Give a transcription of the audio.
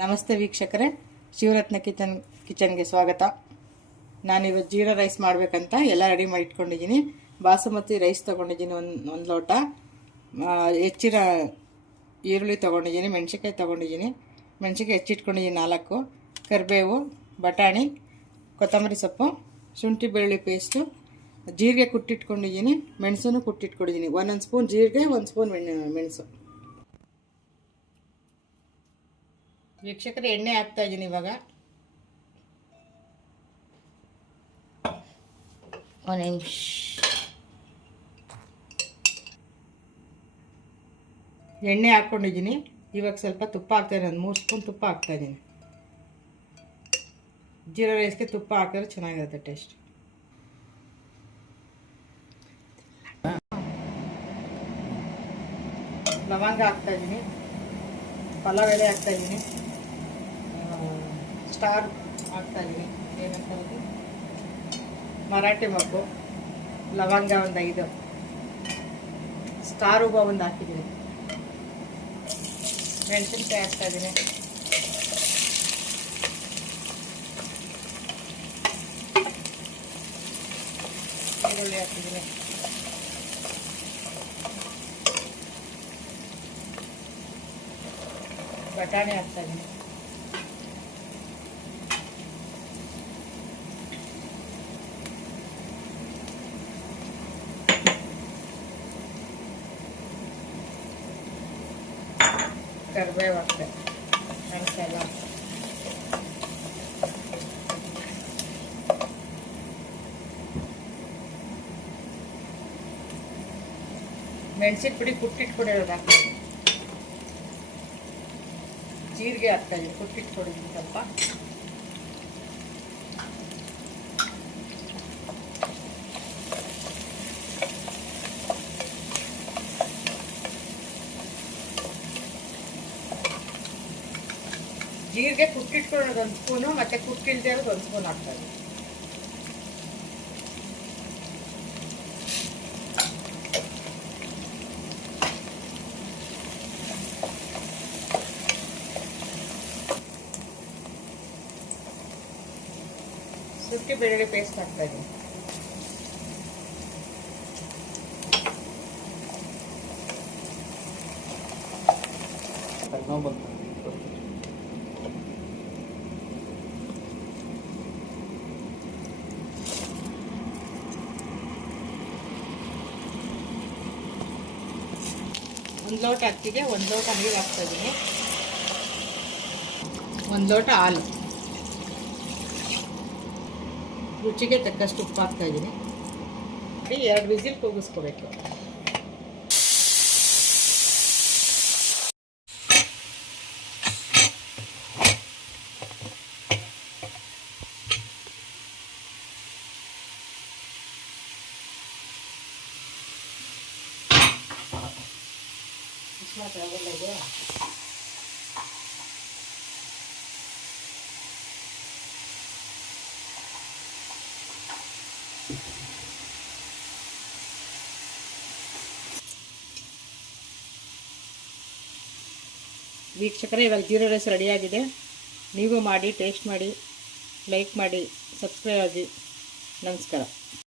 ನಮಸ್ತೆ ವೀಕ್ಷಕರೇ, ಶಿವರತ್ನ ಕಿಚನ್ಗೆ ಸ್ವಾಗತ. ನಾನಿವತ್ತು ಜೀರಾ ರೈಸ್ ಮಾಡಬೇಕಂತ ಎಲ್ಲ ರೆಡಿ ಮಾಡಿ ಇಟ್ಕೊಂಡಿದ್ದೀನಿ. ಬಾಸುಮತಿ ರೈಸ್ ತೊಗೊಂಡಿದ್ದೀನಿ, ಒಂದು ಲೋಟ. ಹೆಚ್ಚಿನ ಈರುಳ್ಳಿ ತೊಗೊಂಡಿದ್ದೀನಿ, ಮೆಣಸಿನ್ಕಾಯಿ ತೊಗೊಂಡಿದ್ದೀನಿ. ಮೆಣಸಿನ್ಕಾಯಿ ಹೆಚ್ಚಿಟ್ಕೊಂಡಿದ್ದೀನಿ 4. ಕರಿಬೇವು, ಬಟಾಣಿ, ಕೊತ್ತಂಬರಿ ಸೊಪ್ಪು, ಶುಂಠಿ ಬೆಳ್ಳುಳ್ಳಿ ಪೇಸ್ಟು, ಜೀರಿಗೆ ಕುಟ್ಟಿಟ್ಕೊಂಡಿದ್ದೀನಿ, ಮೆಣಸನ್ನು ಕುಟ್ಟಿಟ್ಕೊಂಡಿದ್ದೀನಿ. 1 ಸ್ಪೂನ್ ಜೀರಿಗೆ, 1 ಸ್ಪೂನ್ ಮೆಣಸು. ವೀಕ್ಷಕರೇ, ಎಣ್ಣೆ ಹಾಕ್ತಾ ಇದ್ದೀನಿ. ಇವಾಗ ಒಂದು ನಿಮಿಷ. ಎಣ್ಣೆ ಹಾಕ್ಕೊಂಡಿದ್ದೀನಿ. ಇವಾಗ ಸ್ವಲ್ಪ ತುಪ್ಪ ಹಾಕ್ತಾಯಿದ್ದೀನಿ, ಒಂದು 3 ಸ್ಪೂನ್ ತುಪ್ಪ ಹಾಕ್ತಾಯಿದ್ದೀನಿ. ಜೀರಾ ರೈಸ್ಗೆ ತುಪ್ಪ ಹಾಕಿದ್ರೆ ಚೆನ್ನಾಗಿರುತ್ತೆ ಟೇಸ್ಟ್. ಲವಂಗ ಹಾಕ್ತಾಯಿದ್ದೀನಿ, ಪಲಾವ್ ಎಲೆ ಹಾಕ್ತಾಯಿದ್ದೀನಿ, ಸ್ಟಾರ್ ಹಾಕ್ತಾಯಿದ್ದೀನಿ, ಏನಂತ ಮರಾಠಿ ಮೊಗ್ಗು, ಲವಂಗ ಒಂದು 5, ಸ್ಟಾರ್ ಹೂವು ಒಂದು ಹಾಕಿದ್ದೀನಿ, ಮೆಣಸಿನ್ಕಾಯಿ ಹಾಕ್ತಾಯಿದ್ದೀನಿ, ಈರುಳ್ಳಿ ಹಾಕಿದ್ದೀನಿ, ಬಟಾಣಿ ಹಾಕ್ತಾಯಿದ್ದೀನಿ, ಕರಿಬೇವು ಹಾಕ್ತೆ, ಮೆಣಸೆಲ್ಲ ಮೆಣಸಿನ ಪುಡಿ ಕುಟ್ಟಿಟ್ಕೊಂಡಿರೋದು ಹಾಕ್ತೀನಿ. ಜೀರಿಗೆ ಹಾಕ್ತಾಯಿದ್ದೀನಿ, ಕುಟ್ಟಿಟ್ಕೊಂಡಿದ್ದೀನಿ ಸ್ವಲ್ಪ. ಜೀರಿಗೆ ಕುಟ್ಟಿಟ್ಕೊಳ್ಳೋದು 1 ಸ್ಪೂನು, ಮತ್ತು ಕುಟ್ಟಿಲ್ದೇ ಇರೋದು 1 ಸ್ಪೂನ್ ಹಾಕ್ತಾಯಿದ್ದೀನಿ. ಶುಂಠಿ ಬೆಳ್ಳುಳ್ಳಿ ಪೇಸ್ಟ್ ಹಾಕ್ತಾಯಿದ್ದೀನಿ. ಒಂದು ಲೋಟ ಅಕ್ಕಿಗೆ 1 ಲೋಟ ನೀರು ಹಾಕ್ತಾಯಿದ್ದೀನಿ, 1 ಲೋಟ ಹಾಲು, ರುಚಿಗೆ ತಕ್ಕಷ್ಟು ಉಪ್ಪು ಹಾಕ್ತಾಯಿದ್ದೀನಿ. 2 ವಿಸಿಲ್ ಕೂಗಿಸ್ಕೋಬೇಕು. ವೀಕ್ಷಕರೇ, ಇವಾಗ ಜೀರಾ ರೈಸ್ ರೆಡಿಯಾಗಿದೆ. ನೀವು ಮಾಡಿ, ಟೇಸ್ಟ್ ಮಾಡಿ, ಲೈಕ್ ಮಾಡಿ, ಸಬ್ಸ್ಕ್ರೈಬ್ ಆಗಿ. ನಮಸ್ಕಾರ.